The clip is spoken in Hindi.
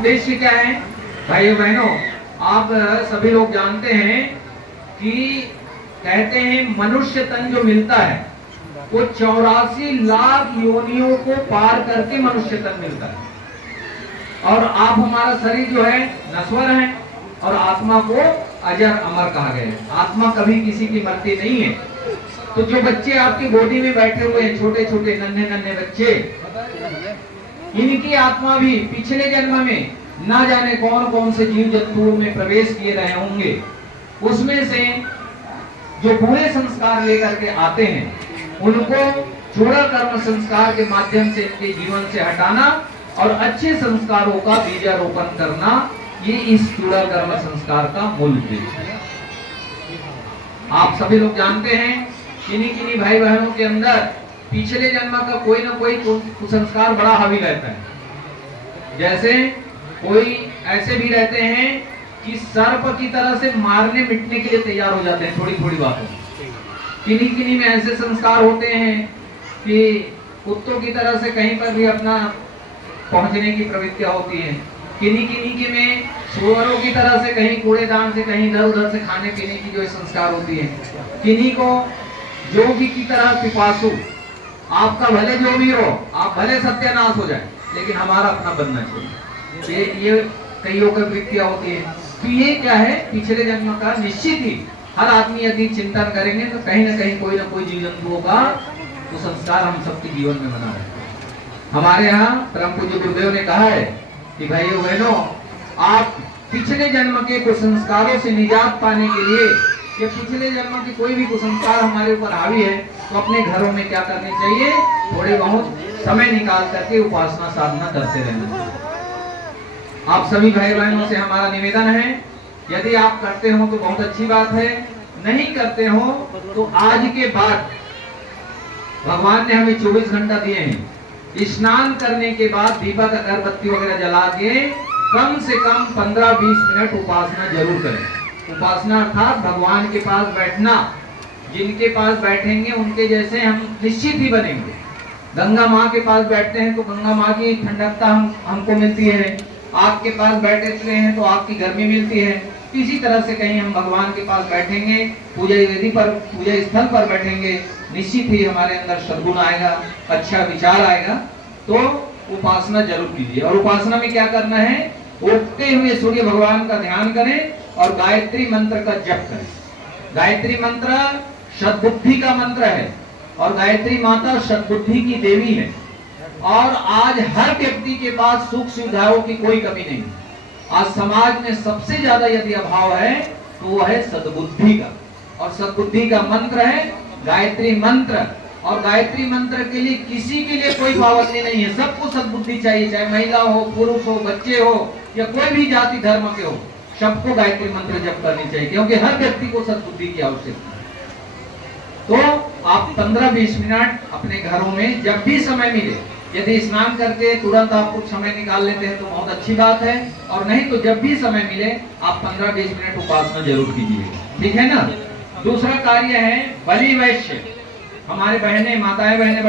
उद्देश्य क्या है भाइयों बहनों? आप सभी लोग जानते हैं कि कहते हैं मनुष्य तन जो मिलता है वो 84 लाख योनियों को पार करके मनुष्य तन मिलता है। और आप हमारा शरीर जो है नश्वर है और आत्मा को अजर अमर कहा गया है। आत्मा कभी किसी की मरती नहीं है। तो जो बच्चे आपकी गोदी में बैठे हुए हैं, छोटे छोटे नन्हे नन्हे बच्चे, इनकी आत्मा भी पिछले जन्म में ना जाने कौन कौन से जीव जंतुओं में प्रवेश किए रहे होंगे। उसमें से जो बुरे संस्कार लेकर के आते हैं उनको छोड़ा कर्म संस्कार के माध्यम से इनके जीवन से हटाना और अच्छे संस्कारों का बीजारोपण करना, ये इस चूड़ा कर्म संस्कार का मूल उद्देश्य है। आप सभी लोग जानते हैं किन्हीं किन्हीं भाई बहनों के अंदर पिछले जन्म का कोई ना कोई कुसंस्कार बड़ा हावी रहता है। जैसे कोई ऐसे भी रहते हैं कि सर्प की तरह से मारने मिटने के लिए तैयार हो जाते हैं थोड़ी थोड़ी बातों। किन्हीं किन्हीं में ऐसे संस्कार होते हैं कि कुत्तों की तरह से कहीं पर भी अपना पहुंचने की प्रवृत्तियां होती है। किन्हीं किन्हीं के में सुअरों की तरह से कहीं कूड़ेदान से कहीं इधर उधर से खाने पीने की जो संस्कार होती है। किन्हीं को जोगी की तरह पिपासु, आपका भले जो भी हो, आप भले सत्यानाश हो जाए लेकिन हमारा अपना बनना चाहिए। ये कईयों की वृत्तियां होती है। तो ये क्या है, पिछले जन्म का निश्चित ही हर आदमी यदि चिंतन करेंगे तो कहीं ना कहीं कोई ना कोई जीव जंतुओं का तो संस्कार हम सबके जीवन में बना है। हमारे यहाँ परम पूज्य गुरुदेव ने कहा है कि भाइयों बहनों, आप पिछले जन्म के कुसंस्कारों से निजात पाने के लिए, या पिछले जन्म के कोई भी कुसंस्कार हमारे ऊपर हावी है, तो अपने घरों में क्या करने चाहिए, थोड़े बहुत समय निकाल करके उपासना साधना करते रहना चाहिए। आप सभी भाई बहनों से हमारा निवेदन है, यदि आप करते हो तो बहुत अच्छी बात है, नहीं करते हो तो आज के बाद भगवान ने हमें 24 घंटा दिए हैं। स्नान करने के बाद दीपक अगरबत्ती वगैरह जला के कम से कम 15-20 मिनट उपासना जरूर करें। उपासना अर्थात भगवान के पास बैठना। जिनके पास बैठेंगे उनके जैसे हम निश्चित ही बनेंगे। गंगा माँ के पास बैठते हैं तो गंगा माँ की ठंडकता हमको मिलती है। आग के पास बैठते हैं तो आग की गर्मी मिलती है। इसी तरह से कहीं हम भगवान के पास बैठेंगे, पूजा वेदी पर, पूजा स्थल पर बैठेंगे, निश्चित ही हमारे अंदर सद्गुण आएगा, अच्छा विचार आएगा। तो उपासना जरूर कीजिए। और उपासना में क्या करना है, उगते हुए सूर्य भगवान का ध्यान करें और गायत्री मंत्र का जप करें। गायत्री मंत्र सद्बुद्धि का मंत्र है और गायत्री माता सद्बुद्धि की देवी है। और आज हर व्यक्ति के पास सुख सुविधाओं की कोई कमी नहीं। आज समाज में सबसे ज्यादा यदि अभाव है तो वो है सद्बुद्धि का, और सद्बुद्धि का मंत्र है गायत्री मंत्र। और गायत्री मंत्र के लिए किसी के लिए कोई पाबंदी नहीं है, सबको सद्बुद्धि चाहिए, चाहे महिला हो, पुरुष हो, बच्चे हो या कोई भी जाति धर्म के हो, सबको गायत्री मंत्र जप करनी चाहिए, क्योंकि हर व्यक्ति को सद्बुद्धि की आवश्यकता है। तो आप 15-20 मिनट अपने घरों में जब भी समय मिले, यदि स्नान करके तुरंत आप कुछ समय निकाल लेते हैं तो बहुत अच्छी बात है, और नहीं तो जब भी समय मिले आप 15-20 मिनट उपासना जरूर कीजिए, ठीक है ना। दूसरा कार्य है बलि वैश्य। हमारे बहनें, माताएं बहनें